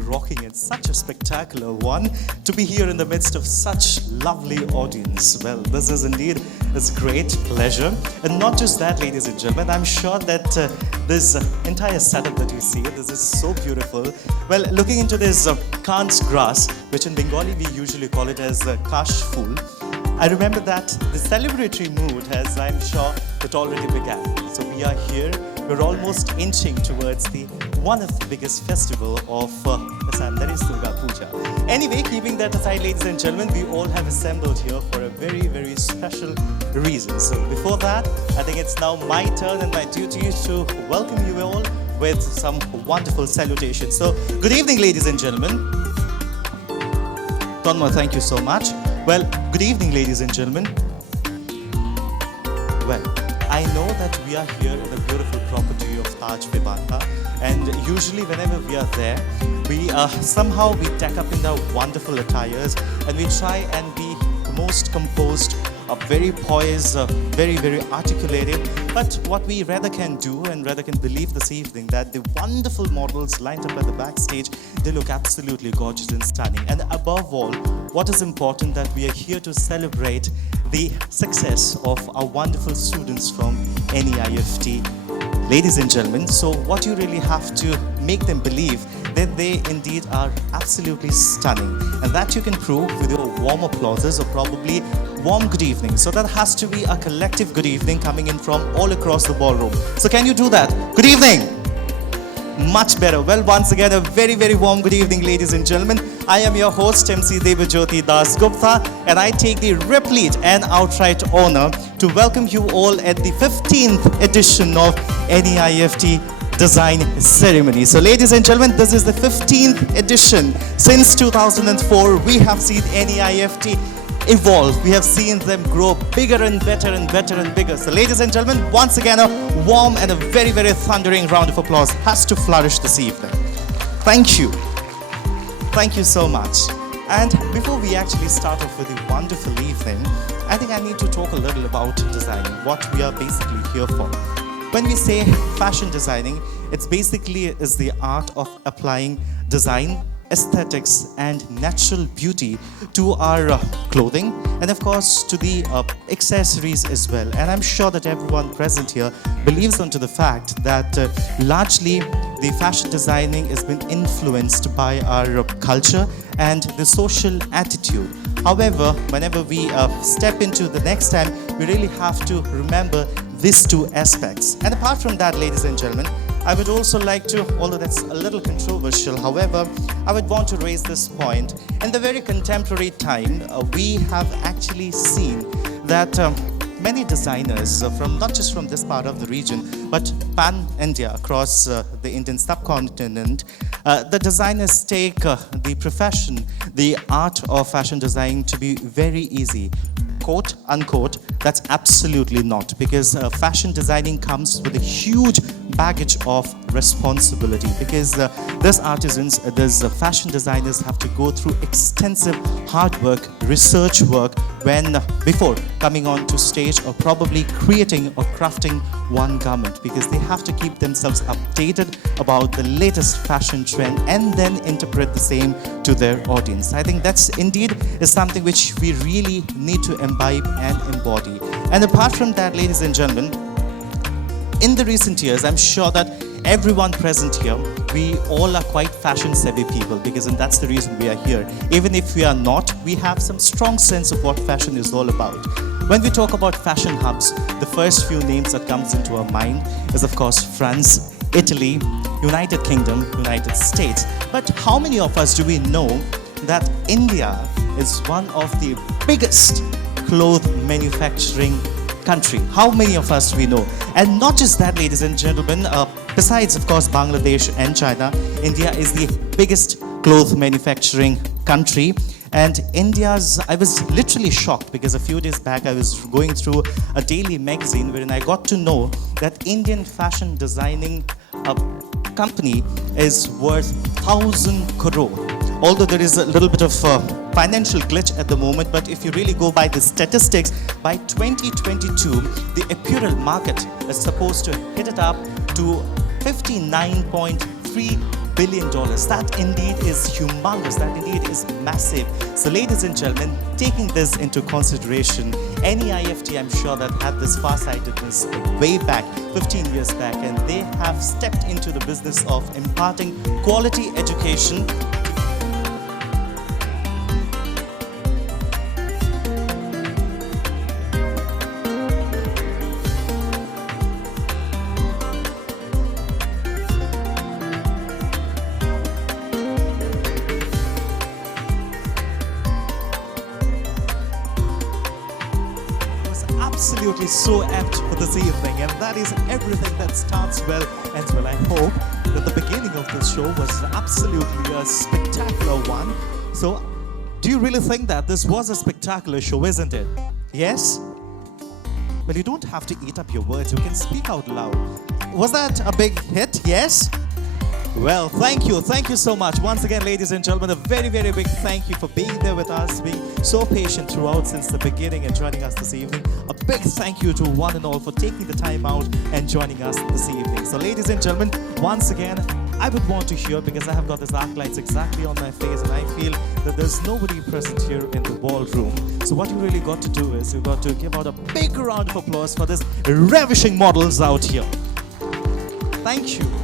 rocking it. Such a spectacular one to be here in the midst of such lovely audience. Well, this is indeed a great pleasure. And not just that, ladies and gentlemen, I'm sure that this entire setup that you see, this is so beautiful. Well, looking into this Kant's grass, which in Bengali we usually call it as Kash Fool, I remember that the celebratory mood has, I'm sure, it already began. So we are here, we're almost inching towards one of the biggest festival of Assam, that is Durga Puja. Anyway, keeping that aside, ladies and gentlemen, we all have assembled here for a very, very special reason. So before that, I think it's now my turn and my duty to welcome you all with some wonderful salutations. So good evening, ladies and gentlemen. Tonma, thank you so much. Well, good evening, ladies and gentlemen. Well, I know that we are here in the beautiful property of Taj Vivanta, and usually whenever we are there, we somehow deck up in our wonderful attires and we try and be the most composed, very poised, very, very articulated. But what we rather can do and rather can believe this evening that the wonderful models lined up at the backstage, they look absolutely gorgeous and stunning. And above all, what is important that we are here to celebrate the success of our wonderful students from NEIFT. Ladies and gentlemen, so what you really have to make them believe that they indeed are absolutely stunning, and that you can prove with your warm applauses or probably warm good evening. So that has to be a collective good evening coming in from all across the ballroom. So can you do that? Good evening. Much better. Well, once again, a very, very warm good evening, ladies and gentlemen. I am your host, MC Devajyoti Das Gupta, and I take the replete and outright honor to welcome you all at the 15th edition of NEIFT Design Ceremony. So, ladies and gentlemen, this is the 15th edition. Since 2004, we have seen NEIFT evolve. We have seen them grow bigger and better and better and bigger. So ladies and gentlemen, once again a warm and a very, very thundering round of applause has to flourish this evening. Thank you. Thank you so much. And before we actually start off with a wonderful evening, I think I need to talk a little about designing, what we are basically here for. When we say fashion designing, it's basically is the art of applying design, aesthetics and natural beauty to our clothing and of course to the accessories as well. And I'm sure that everyone present here believes onto the fact that largely the fashion designing has been influenced by our culture and the social attitude. However, whenever we step into the next time, we really have to remember these two aspects. And apart from that, ladies and gentlemen, I would also like to, although that's a little controversial, however, I would want to raise this point. In the very contemporary time, we have actually seen that many designers from not just from this part of the region, but pan-India, across the Indian subcontinent, the designers take the profession, the art of fashion design to be very easy. Quote, unquote, that's absolutely not, because fashion designing comes with a huge baggage of responsibility, because these artisans, these fashion designers have to go through extensive hard work, research work before coming on to stage or probably creating or crafting one garment, because they have to keep themselves updated about the latest fashion trend and then interpret the same to their audience. I think that's indeed is something which we really need to imbibe and embody. And apart from that, ladies and gentlemen, in the recent years, I'm sure that everyone present here, we all are quite fashion savvy people, because and that's the reason we are here. Even if we are not, we have some strong sense of what fashion is all about. When we talk about fashion hubs, the first few names that comes into our mind is of course France, Italy, United Kingdom, United States. But how many of us do we know that India is one of the biggest cloth manufacturing country? How many of us we know? And not just that, ladies and gentlemen, besides of course Bangladesh and China, India is the biggest cloth manufacturing country. And I was literally shocked, because a few days back I was going through a daily magazine wherein I got to know that Indian fashion designing company is worth 1,000 crore. Although there is a little bit of financial glitch at the moment, but if you really go by the statistics, by 2022, the apparel market is supposed to hit it up to $59.3 billion. That indeed is humongous. That indeed is massive. So ladies and gentlemen, taking this into consideration, NEIFT, I'm sure that had this farsightedness way back, 15 years back, and they have stepped into the business of imparting quality education. Absolutely so apt for this evening, and that is everything that starts well, ends well. I hope that the beginning of this show was absolutely a spectacular one. So, do you really think that this was a spectacular show, isn't it? Yes? Well, you don't have to eat up your words, you can speak out loud. Was that a big hit? Yes? Well, thank you so much. Once again, ladies and gentlemen, a very, very big thank you for being there with us, being so patient throughout since the beginning and joining us this evening. A big thank you to one and all for taking the time out and joining us this evening. So, ladies and gentlemen, once again, I would want to hear, because I have got this arc lights exactly on my face and I feel that there's nobody present here in the ballroom. So what you really got to do is you've got to give out a big round of applause for this ravishing models out here. Thank you.